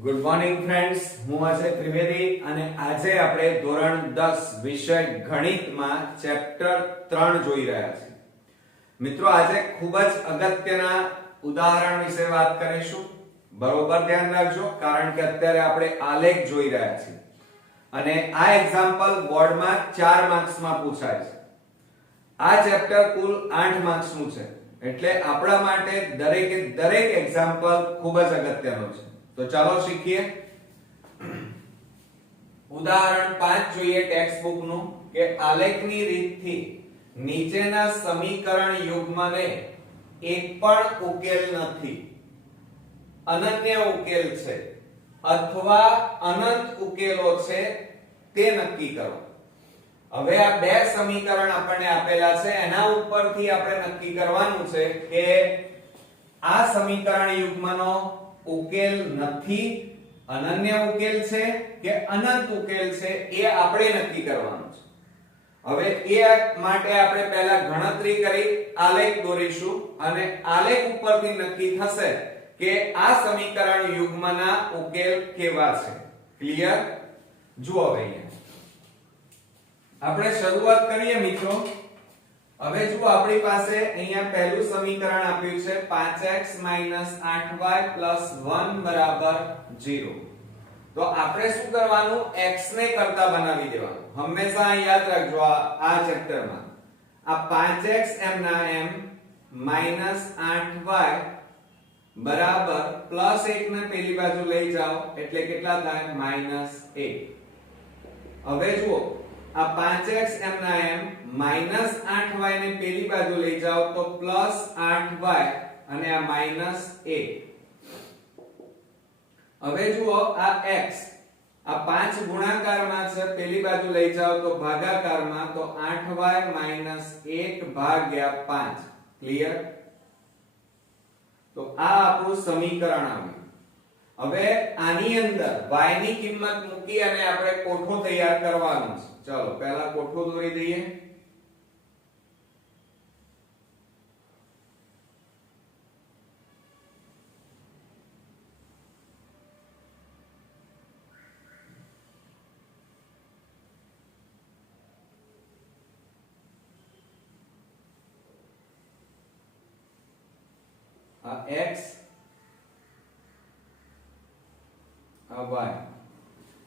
Good morning friends, હું અજય ત્રિવેદી અને આજે આપણે ધોરણ 10 વિષય ગણિતમાં ચેપ્ટર 3 જોઈ રહ્યા છીએ. મિત્રો, આજે ખૂબ જ અગત્યના ઉદાહરણ વિશે વાત કરીશું. બરોબર ધ્યાન રાખજો, કારણ કે અત્યારે આપણે આલેખ જોઈ રહ્યા છીએ અને આ એક્ઝામ્પલ બોર્ડમાં 4 માર્ક્સમાં પૂછાય છે. આ ચેપ્ટર કુલ 8 માર્ક્સનું છે, એટલે આપણા માટે દરેકે દરેક એક્ઝામ્પલ ખૂબ જ અગત્યનો છે. તો ચાલો શીખીએ. ઉદાહરણ 5 જોઈએ ટેક્સ્ટ બુક નું કે આલેખની રીતથી નીચેના સમીકરણ યુગ્મને એક પણ ઉકેલ નથી, અનન્ય ઉકેલ છે અથવા અનંત ઉકેલો છે તે નક્કી કરો. હવે આ બે સમીકરણ આપણને આપેલા છે, એના ઉપરથી આપણે નક્કી કરવાનું છે કે આ સમીકરણ યુગ્મનો ઉકેલ નથી, અનન્ય ઉકેલ છે કે અનંત ઉકેલ છે, એ આપણે નક્કી કરવાનું છે. હવે એ માટે આપણે પહેલા ગણતરી કરી આલેખ દોરીશું અને આલેખ ઉપરથી નક્કી થશે કે આ સમીકરણ યુગ્મના ઉકેલ કેવા છે. ક્લિયર? જુઓ અહીંયા આપણે શરૂઆત કરીએ મિત્રો. હવે જુઓ, આપણી પાસે અહીંયા પહેલું સમીકરણ આપ્યું છે 5x 8y 1 બરાબર 0. તો આપણે શું કરવાનું? x ને કરતા બનાવી દેવાનું. હંમેશા યાદ રાખજો આ ચેપ્ટરમાં આ 5x એમના એમ -8y બરાબર +1 ને પેલી બાજુ લઈ જાઓ એટલે કેટલા થાય? -1. હવે જુઓ, આ 5x એમના એમ -8y ને પેલી બાજુ લઈ જાઓ તો +8y અને આ -1. હવે જુઓ, આ x આ 5 ગુણાકારમાં છે, પેલી બાજુ લઈ જાઓ તો ભાગાકારમાં, તો 8y -1 ભાગ્યા 5. ક્લિયર? તો આ આપણું સમીકરણ આવ્યું. હવે આની અંદર y ની કિંમત મૂકી અને આપણે કોઠો તૈયાર કરવાનો છે. ચાલો પહેલા કોઠો દોરી દઈએ. આ x આ y.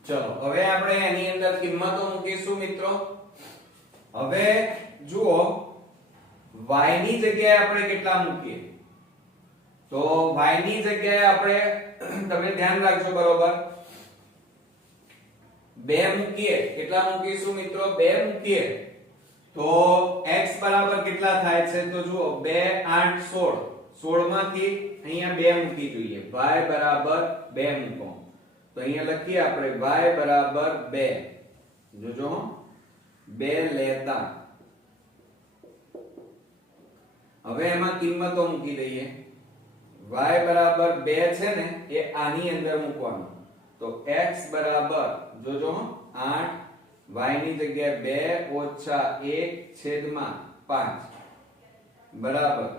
ચલો હવે આપણે એની અંદર કિંમતો મૂકીશું મિત્રો. હવે જુઓ, y ની જગ્યાએ આપણે કેટલા મૂકીએ? તો y ની જગ્યાએ આપણે તમે ધ્યાન રાખજો બરોબર, 2 મૂકીએ. કેટલા મૂકીશું મિત્રો? 2 મૂકીએ તો x બરાબર કેટલા થાય છે? તો જુઓ, 2 8 16. 16 માંથી અહીંયા 2 મૂકી જોઈએ. y બરાબર 2 મૂકો તો અહીંયા લખીએ આપણે y બરાબર 2. જોજો 2 લેતા. હવે એમાં કિંમતો મૂકી દઈએ. y બરાબર 2 છે ને, એ આની અંદર મૂકવાનું. તો x બરાબર જોજો 8, y ની જગ્યાએ 2 - 1/5 બરાબર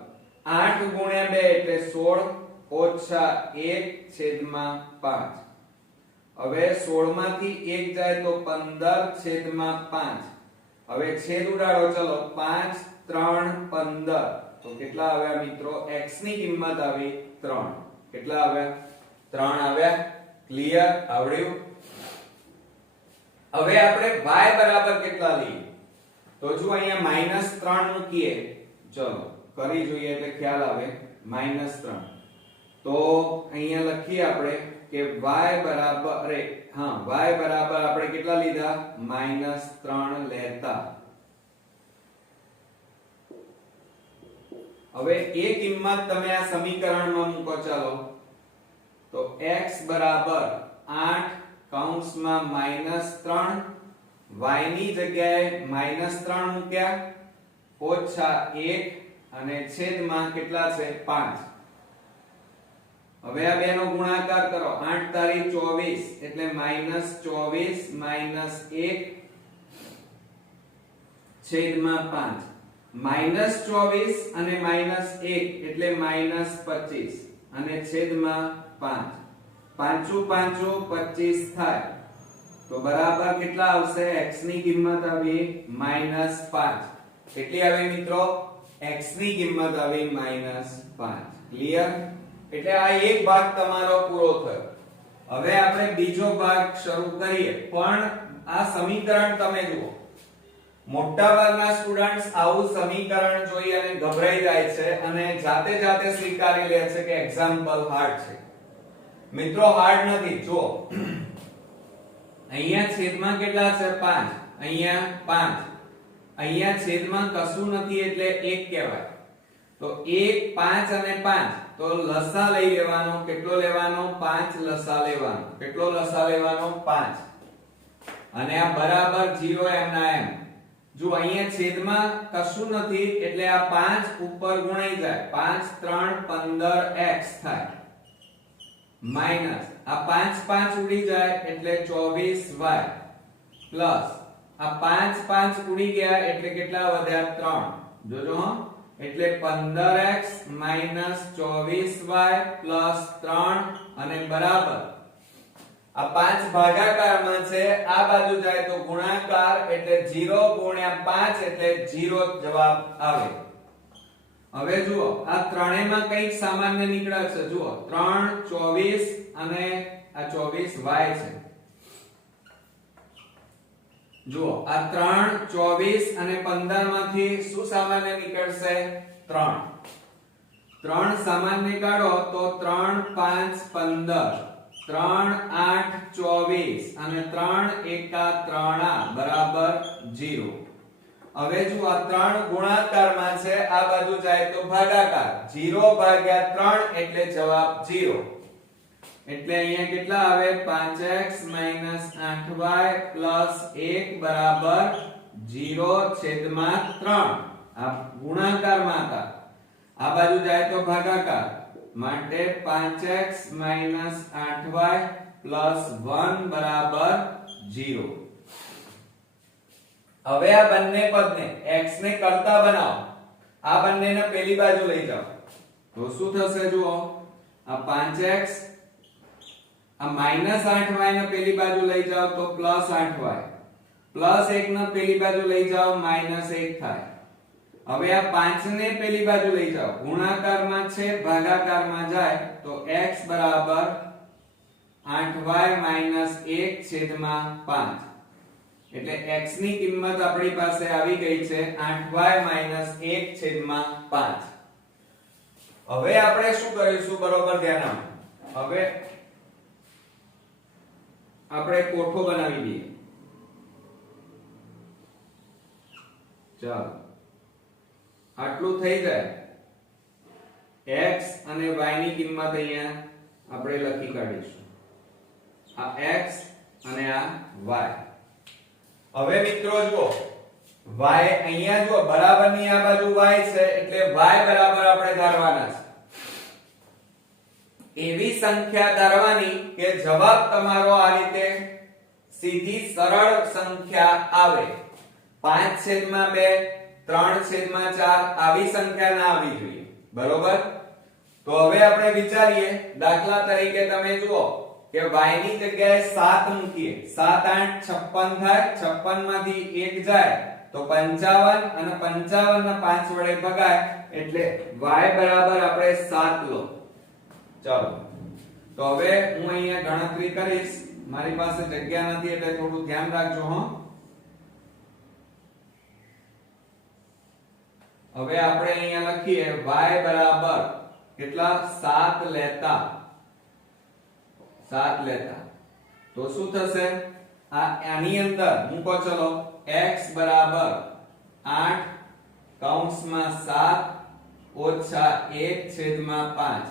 8 ગુણ્યા 2 એટલે 16 - 1/5. હવે 16 માંથી 1 જાય તો 15/5. હવે છેદ ઉડાડો. ચલો 5 3 15. તો કેટલા આવ્યા મિત્રો? x ની કિંમત આવી 3. કેટલા આવ્યા? 3 આવ્યા. ક્લિયર? આવડ્યું? હવે આપણે y બરાબર કેટલા લઈએ? તો જો અહીંયા -3 મૂકીએ. ચલો કરી જોઈએ એટલે ખ્યાલ આવે. -3 તો અહીંયા લખીએ આપણે કે y બરાબર y બરાબર આપણે કેટલા લીધા? -3 લેતા. હવે એ કિંમત તમે આ સમીકરણમાં મૂકો. ચાલો તો x બરાબર 8 કૌંસમાં -3, y ની જગ્યાએ -3 મૂક્યા, -1 અને છેદમાં કેટલા છે? 5. હવે આ બે નો ગુણાકાર કરો. 8 તારી 24 એટલે -24 - 1 છેદમાં 5. -24 અને -1 એટલે -25 અને છેદમાં 5. પાંચું પાંચું 25 થાય તો બરાબર કેટલા આવશે? x ની કિંમત આવી -5. કેટલી આવી મિત્રો? x ની કિંમત આવી -5. ક્લિયર? એટલે આ એક ભાગ તમારો પૂરો થયો. હવે આપણે બીજો ભાગ શરૂ કરીએ. પણ આ સમીકરણ તમે જુઓ, મોટાભાગના સ્ટુડન્ટ્સ આવું સમીકરણ જોઈ અને ગભરાઈ જાય છે અને જાતે જાતે સ્વીકારી લે છે કે એક્ઝામ્પલ હાર્ડ છે. મિત્રો હાર્ડ નથી. જો અહીંયા છેદમાં કેટલા છે? 5. અહીંયા 5. અહીંયા છેદમાં કશું નથી એટલે 1 કહેવાય. તો 1 5 અને 5 તો લસા લઈ લેવાનો. કેટલો લેવાનો? 5 લસા લેવાનો. કેટલો લસા લેવાનો? 5. અને આ બરાબર 0 એમ ના એમ. જો અહીંયા છેદમાં કશું નથી એટલે આ 5 ઉપર ગુણાઈ જાય. 5 3 15x થાય. માઈનસ આ 5 5 ઉડી જાય એટલે 24y પ્લસ આ 5 5 ઉડી ગયા એટલે કેટલા વધ્યા? 3. જોજો હો. એટલે 15x - 24y પ્લસ 3 અને બરાબર આ 5 ભાગાકારમાં છે, આ બાજુ જાય તો ગુણાકાર એટલે 0 ગુણ્યા 5 એટલે 0 જવાબ આવે. હવે જુઓ આ ત્રણેયમાં કઈક સામાન્ય નીકળે છે. જુઓ 3 24 અને આ 24y છે. જુઓ આ 3 24 અને 15 માંથી શું સામાન્ય નીકળશે? 3. 3 સામાન્ય કાઢો તો 3 5 15, 3 8 24 અને 3 એકા 3 બરાબર 0. હવે જો આ 3 ગુણાકારમાં છે, આ બાજુ જાય તો ભાગાકાર. 0 ભાગ્યા 3 એટલે જવાબ 0. એટલે અહીંયા કેટલા આવે? 5x - 8y + 1 બરાબર 0/3. આ ગુણાકારમાં હતા, આ બાજુ જાય તો ભાગાકાર. માટે 5x - 8y + 1 બરાબર 0. હવે આ બંને પદને x ને કરતા બનાવો. આ બંનેને પેલી બાજુ લઈ જાઓ તો શું થશે? જુઓ આ 5x આ -8y ને પેલી બાજુ લઈ જાઓ તો +8y +1 ને પેલી બાજુ લઈ જાઓ -1 થાય. હવે આ 5 ને પેલી બાજુ લઈ જાઓ, ગુણાકારમાં છે ભાગાકારમાં જાય તો x બરાબર 8y - 1/5. એટલે x ની કિંમત આપણી પાસે આવી ગઈ છે 8y - 1/5. હવે આપણે શું કરીશું? બરોબર ધ્યાન આપો. હવે આપણે કોઠો બનાવી દઈએ. ચાલો આટલું થઈ જાય. x અને y ની કિંમત અહીંયા આપણે લખી કાઢીશું. આ x અને આ y. હવે મિત્રો જુઓ y અહીંયા જો બરાબરની આ બાજુ y છે એટલે y બરાબર આપણે ધારવાના છે. એવી સંખ્યા ધારવાની કે જવાબ તમારો આ રીતે સીધી સરળ સંખ્યા આવે. 5/2 3/4 આવી સંખ્યા ના આવવી જોઈએ. બરોબર? તો હવે આપણે વિચારીએ. દાખલા તરીકે તમે જુઓ કે y ની જગ્યાએ 7 મૂકીએ. 7 8 56 થાય. 56 માંથી 1 જાય તો 55 અને 55 ને 5 વડે ભગાય એટલે y બરાબર આપણે 7 લો. ચાલો તો હવે હું અહીંયા ગણતરી કરીશ. મારી પાસે જગ્યા નથી એટલે થોડું ધ્યાન રાખજો હો. હવે આપણે અહીંયા લખીએ y બરાબર કેટલા? 7 લેતા. 7 લેતા તો શું થશે? આની અંદર મૂકો. ચલો x બરાબર 8 કૌંસમાં 7 ઓછા 1/5.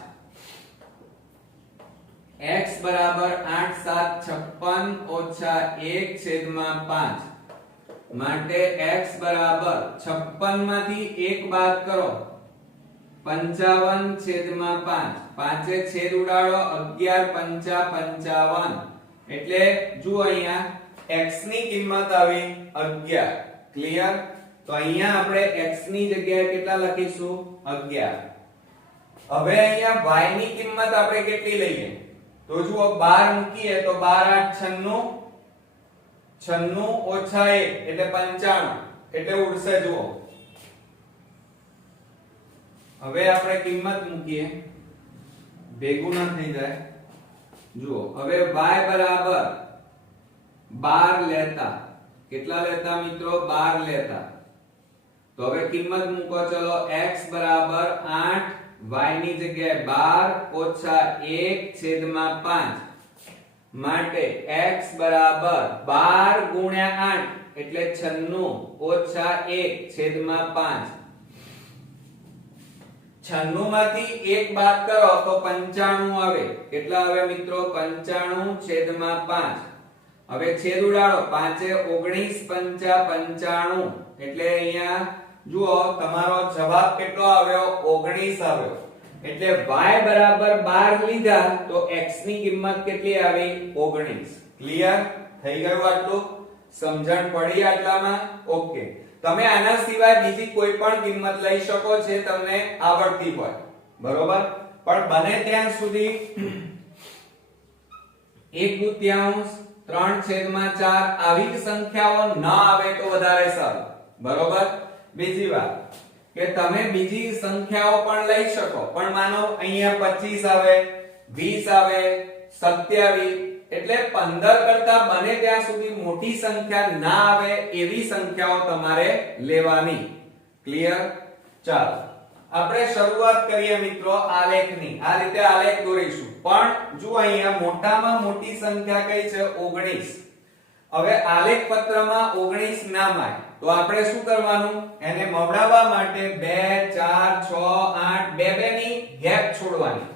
x બરાબર 8 7 56 ઓછા 1/5. માટે x બરાબર 56 માંથી 1 બાદ કરો 55/5. 5 છેદ ઉડાડો 11 5 55. એટલે જુઓ અહીંયા x ની કિંમત આવી 11. ક્લિયર? તો અહીંયા આપણે x ની જગ્યાએ કેટલા લખીશું? 11. હવે અહીંયા y ની કિંમત આપણે કેટલી લઈએ? તો જુઓ 12 મૂકીએ તો 12 8 96 ઓછા 1 એટલે 95 એટલે ઉડશે જુઓ. હવે આપણે કિંમત મૂકીએ ભેગું ના થઈ જાય. જુઓ હવે y બરાબર 12 લેતા કેટલા લેતા મિત્રો 12 લેતા તો હવે કિંમત મૂકો ચલો x બરાબર 8 y ની જગ્યાએ 12 ઓછા 1 છેદમાં 5 માટે x બરાબર 12 ગુણ્યા 8 એટલે 96 ઓછા 1 છેદમાં 5. 96 માંથી 1 બાદ કરો તો 95 આવે. કેટલા આવે મિત્રો 95 છેદમાં 5. હવે છેદ ઉડાડો 5 19 5 95 એટલે અહીંયા જુઓ તમારો જવાબ કેટલો આવ્યો 19 આવ્યો. એટલે y બરાબર 12 લીધા તો x ની કિંમત કેટલી આવી 19. ક્લિયર થઈ ગયું આટલું? સમજણ પડી આટલામાં? ઓકે. તમે આના સિવાય બીજી કોઈ પણ કિંમત લઈ શકો છે તમને આવડતી હોય, બરોબર? પણ બને ત્યાં સુધી 1/3 3/4 આવી સંખ્યાઓ ન આવે તો વધારે સારું, બરોબર? બીજી વાત કે તમે બીજી સંખ્યાઓ પણ લઈ શકો, પણ માનો અહીંયા 25 આવે 20 આવે 27 એટલે 15 કરતા બને ત્યાં સુધી મોટી સંખ્યા ના આવે એવી સંખ્યાઓ તમારે લેવાની. ક્લિયર? ચાલો આપણે શરૂઆત કરીએ મિત્રો આલેખની. આ રીતે આલેખ દોરીશું. પણ જો અહીંયા મોટામાં મોટી સંખ્યા કઈ છે 19. હવે આલેખ પત્રમાં 19 ના માય તો આપણે શું કરવાનું? એને મવડાવવા માટે 2 4 6 8 બે ની ગેપ છોડવાની.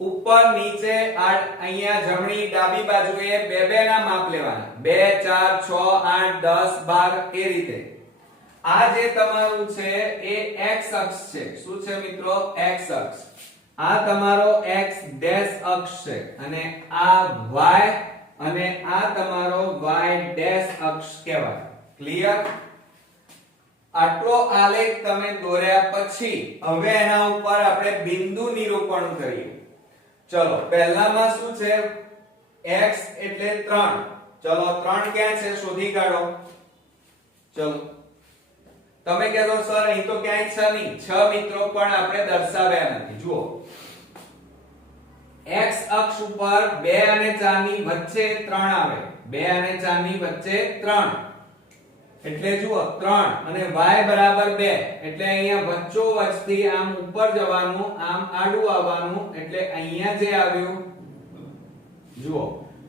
ઉપર નીચે અહીંયા જમણી ડાબી બાજુએ બે ના માપ લેવાના. 2 4 6 8 10 12 એ રીતે. આ જે તમારું છે એ x અક્ષ છે. શું છે મિત્રો? x અક્ષ. આ તમારો x ડેશ અક્ષ છે અને આ y અને આ તમારો y ડેશ અક્ષ કહેવાય. ક્લિયર? આટલો આલેખ તમે દોર્યા પછી હવે એના ઉપર આપણે બિંદુ નિરૂપણ કરીએ. ચલો પહેલામાં શું છે? x એટલે 3. ચલો 3 ક્યાં છે શોધી કાઢો. ચલો તમે કહેશો સર અહીં તો ક્યાંય છે નહીં. 6 મિત્રો પણ આપણે દર્શાવ્યા નથી. જુઓ x અક્ષ ઉપર 2 અને 4 ની વચ્ચે 3 આવે. 2 અને 4 ની વચ્ચે 3 એટલે જુઓ 3 અને y બરાબર 2 એટલે અહીંયા વચ્ચો વચથી આમ ઉપર જવાનું, આમ આડું આવવાનું એટલે અહીંયા જે આવ્યું જુઓ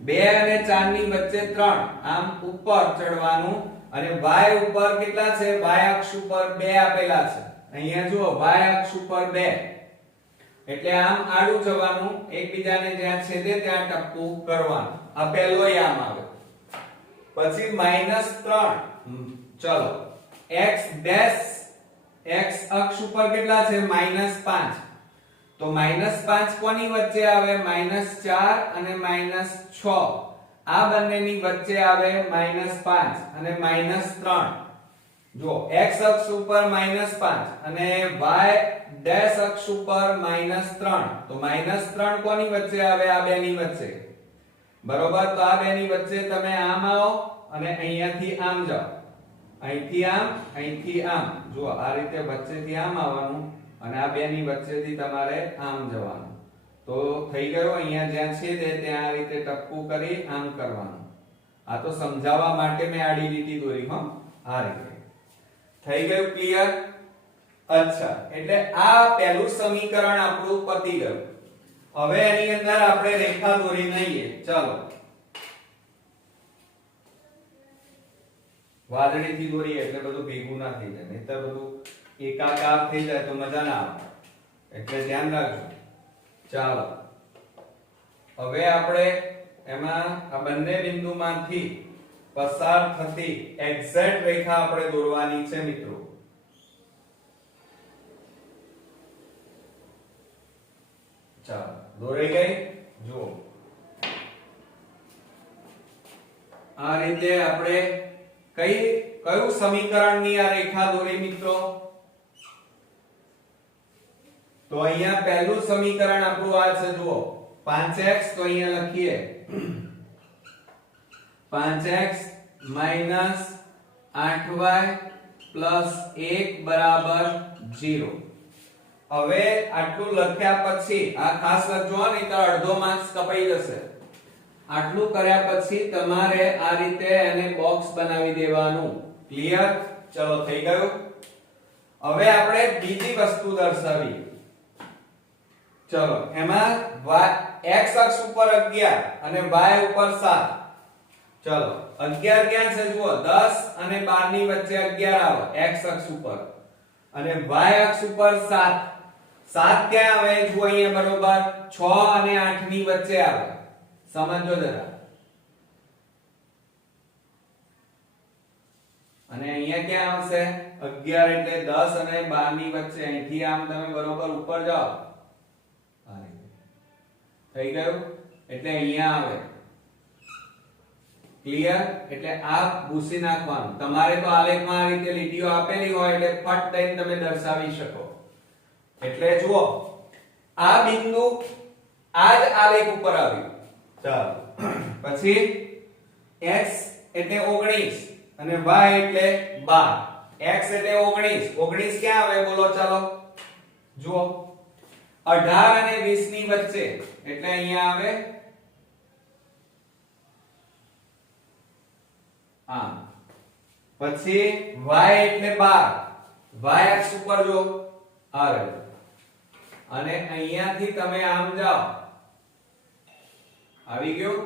2 અને 4 ની વચ્ચે 3 આમ ઉપર ચડવાનું અને y ઉપર કેટલા છે? y અક્ષ ઉપર 2 આપેલા છે. અહીંયા જુઓ y અક્ષ ઉપર 2 એટલે આમ આડું જવાનું, એકબીજાને જ્યાં છેદે ત્યાં ટપકું કરવાનું. આ પહેલો આમ આવે. પછી -3. ચલો x ડેશ x અક્ષ ઉપર કેટલા છે? -5. તો -5 કોની વચ્ચે આવે? -4 અને -6. આ બંનેની વચ્ચે આવે -5 અને -3. જો x અક્ષ ઉપર -5 અને y ડેશ અક્ષ ઉપર -3. તો -3 કોની વચ્ચે આવે? આ બેની વચ્ચે. બરોબર? તો આ બેની વચ્ચે તમે આમ આવો અને અહીંયાથી આમ જાઓ. અહીંથી આમ, અહીંથી આમ. જો આ રીતે વચ્ચેથી આમ આવવાનું અને આ બેની વચ્ચેથી તમારે આમ જવાનું. તો થઈ ગયો. અહીંયા જ્યાં છેદે ત્યાં આ રીતે ટપકું કરી આમ કરવાનું. આ તો સમજાવવા માટે મેં આડી લીટી દોરી. આ રીતે થઈ ગયું. ક્લિયર? અચ્છા, એટલે આ પહેલું સમીકરણ આપણું પતી ગયું. હવે એની અંદર આપણે રેખા દોરી લઈએ. ચાલો વાદળીથી દોરીએ એટલે બધું ભેગું ના થઈ જાય, નહીતર બધું એકાકાર થઈ જાય તો મજા ના આવે. એટલે ધ્યાન રાખજો. ચાલો હવે આપણે એમાં આ બંને બિંદુમાંથી પસાર થતી એક્ઝેક્ટ રેખા આપણે દોરવાની છે મિત્રો. ચાલો દોરાઈ ગઈ. જુઓ આ રીતે આપણે કયું સમીકરણની આ રેખા દોરી મિત્રો? તો અહીંયા પહેલું સમીકરણ આપણું આ છે. જુઓ 5x તો અહીંયા લખીએ 5x minus 8y plus 1 બરાબર 0. હવે આટલું લખ્યા પછી આ ખાસ લખજો હો, નહીં તો અડધો માર્ક્સ કપાઈ જશે. આટલું કર્યા પછી તમારે આ રીતે એને બોક્સ બનાવી દેવાનું. ક્લિયર? ચલો થઈ ગયું. હવે આપણે બીજી વસ્તુ દર્શાવી. ચલો એમાં x અક્ષ ઉપર 11 અને y ઉપર 7. ચલો 11 ક્યાં છે જુઓ, 10 અને 12 ની વચ્ચે 11 આવે x અક્ષ ઉપર, અને y અક્ષ ઉપર 7. 7 ક્યાં આવે જુઓ અહીંયા બરોબર 6 અને 8 ની વચ્ચે આવે. સમજો જરા. અને અહીંયા ક્યાં આવશે 11 એટલે 10 અને 12 ની વચ્ચે. અહીંથી આમ તમે બરોબર ઉપર જાઓ. થઈ ગયું? એટલે અહીંયા આવે. ક્લિયર? એટલે આ ભૂસી નાખવાનું. તમારે તો આલેખમાં આ રીતે લીટીઓ આપેલી હોય એટલે ફટ દઈને તમે દર્શાવી શકો. એટલે જુઓ આ બિંદુ આ જ આલેખ ઉપર આવ્યું. ચાલો પછી x એટલે 19 અને y એટલે 12. x એટલે 19. 19 ક્યાં આવે બોલો ચાલો. જુઓ 18 અને 20 ની વચ્ચે એટલે અહીંયા આવે આ. પછી y એટલે 12. y અક્ષ ઉપર જો આ રહ્યું, અને અહીંયાથી તમે આમ જાઓ. આવી ગયું?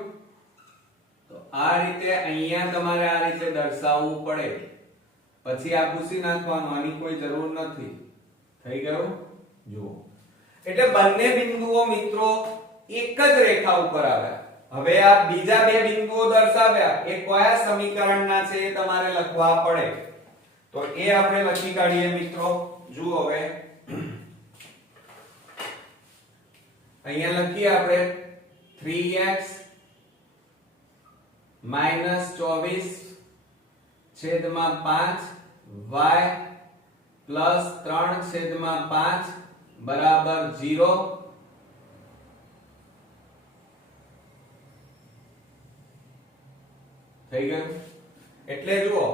તો આ રીતે અહીંયા તમારે આ રીતે દર્શાવવું પડે. પછી આ ભૂસી નાખવાનું, આની કોઈ જરૂર નથી. થઈ ગયું? જુઓ એટલે બંને બિંદુઓ મિત્રો એક જ રેખા ઉપર આવ્યા. હવે આ બીજા બે બિંદુઓ દર્શાવ્યા એ કયા સમીકરણના છે એ તમારે લખવા પડે. તો એ આપણે લખી કાઢીએ મિત્રો. જુઓ હવે અહીંયા લખીએ આપણે 3x minus 24/5 y plus 3/5 બરાબર 0. થઈ ગયું? એટલે જુઓ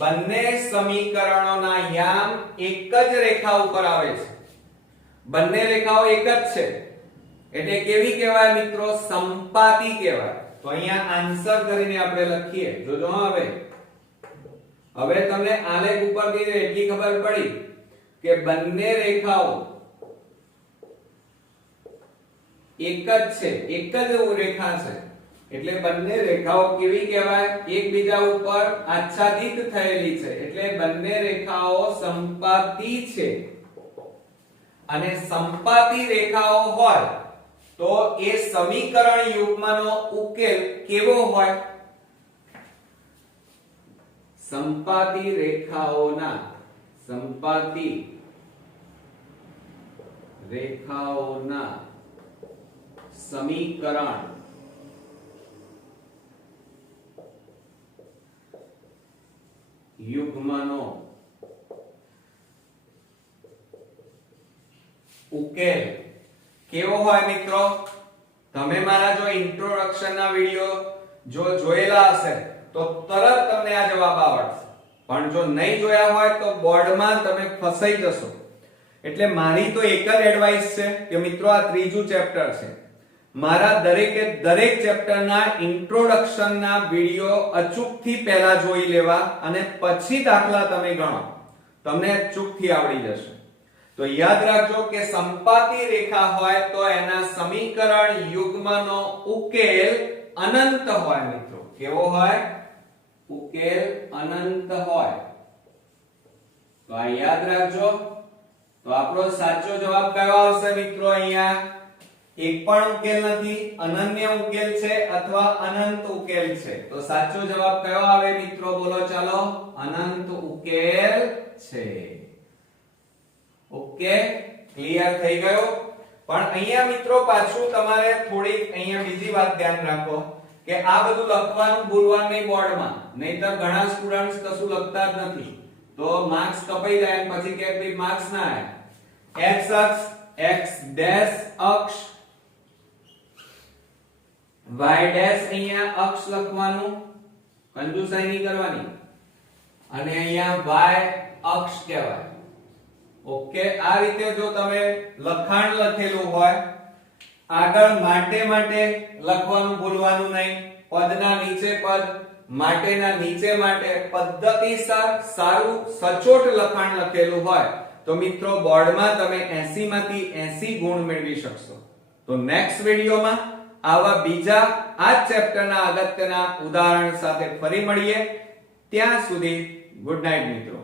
બંને સમીકરણોના યામ એક જ રેખા ઉપર આવે છે. બંને રેખાઓ એક જ છે એટલે કેવી કહેવાય મિત્રો? સંપાતી કહેવાય. તો અહીંયા આન્સર કરીને આપણે લખીએ. જોજો હવે તમને આલેખ ઉપરથી એટલી ખબર પડી કે બંને રેખાઓ એક જ છે, એક જ રેખા છે. એટલે બંને રેખાઓ કેવી કહેવાય? એકબીજા ઉપર આચ્છાદિત થયેલી છે. એટલે બંને રેખાઓ સંપાતી છે. અને સંપાતી રેખાઓ હોય તો એ સમીકરણ યુગ્મનો ઉકેલ કેવો હોય? સંપાતી રેખાઓના સમીકરણ યુગ્મનો ઉકેલ કેવો હોય મિત્રો? તમે મારા જો ઇન્ટ્રોડક્શન ના વિડિયો જો જોયેલા હશે તો તરત તમને આ જવાબ આવડશે. પણ જો નહીં જોયા હોય તો બોર્ડમાં તમે ફસાઈ જશો. એટલે મારી તો એક જ એડવાઇસ છે કે મિત્રો આ ત્રીજું ચેપ્ટર છે. મારા દરેકે દરેક ચેપ્ટરના ઇન્ટ્રોડક્શનના વિડિયો અચૂકથી પહેલા જોઈ લેવા અને પછી દાખલા તમે ગણો. તમને અચૂકથી આવડી જશે. તો યાદ રાખજો કે સંપાતી રેખા હોય તો એના સમીકરણ યુગ્મનો ઉકેલ અનંત હોય મિત્રો. કેવો હોય? ઉકેલ અનંત હોય. તો આ યાદ રાખજો. તો આપણો સાચો જવાબ કયો આવશે મિત્રો? અહીંયા એક પણ ઉકેલ નથી, અનન્ય ઉકેલ છે અથવા અનંત ઉકેલ છે. તો સાચો જવાબ કયો આવે મિત્રો? બોલો ચાલો. અનંત ઉકેલ છે. ઓકે, ક્લિયર થઈ ગયો? પણ અહીંયા મિત્રો પાછું તમારે થોડીક અહીંયા બીજી વાત ધ્યાન રાખો કે આ બધું લખવાનું ભૂલવાનું નહીં બોર્ડમાં. નહીતર ઘણા સ્ટુડન્ટ્સ કશું લખતા જ નથી તો માર્ક્સ કપાઈ જાય પછી કે ભઈ માર્ક્સ ના આવે. x અક્ષ, x ડેશ અક્ષ y ડેશ અહીંયા અક્ષ લખવાનું, કંજુસાઈ નહીં કરવાની, અને અહીંયા y અક્ષ કહેવાય. ઓકે, આ રીતે જો તમે લખાણ લખેલું હોય, આગળ માટે લખવાનું ભૂલવાનું નહીં. પદના નીચે પદ, માટેના નીચે માટે, પદ્ધતિસર સારું સચોટ લખાણ લખેલું હોય તો મિત્રો બોર્ડમાં તમે 80 માંથી 80 ગુણ મેળવી શકશો. તો નેક્સ્ટ વિડિયોમાં આવા બીજા આ ચેપ્ટરના અગત્યના ઉદાહરણ સાથે ફરી મળીએ. ત્યાં સુધી ગુડ નાઇટ મિત્રો.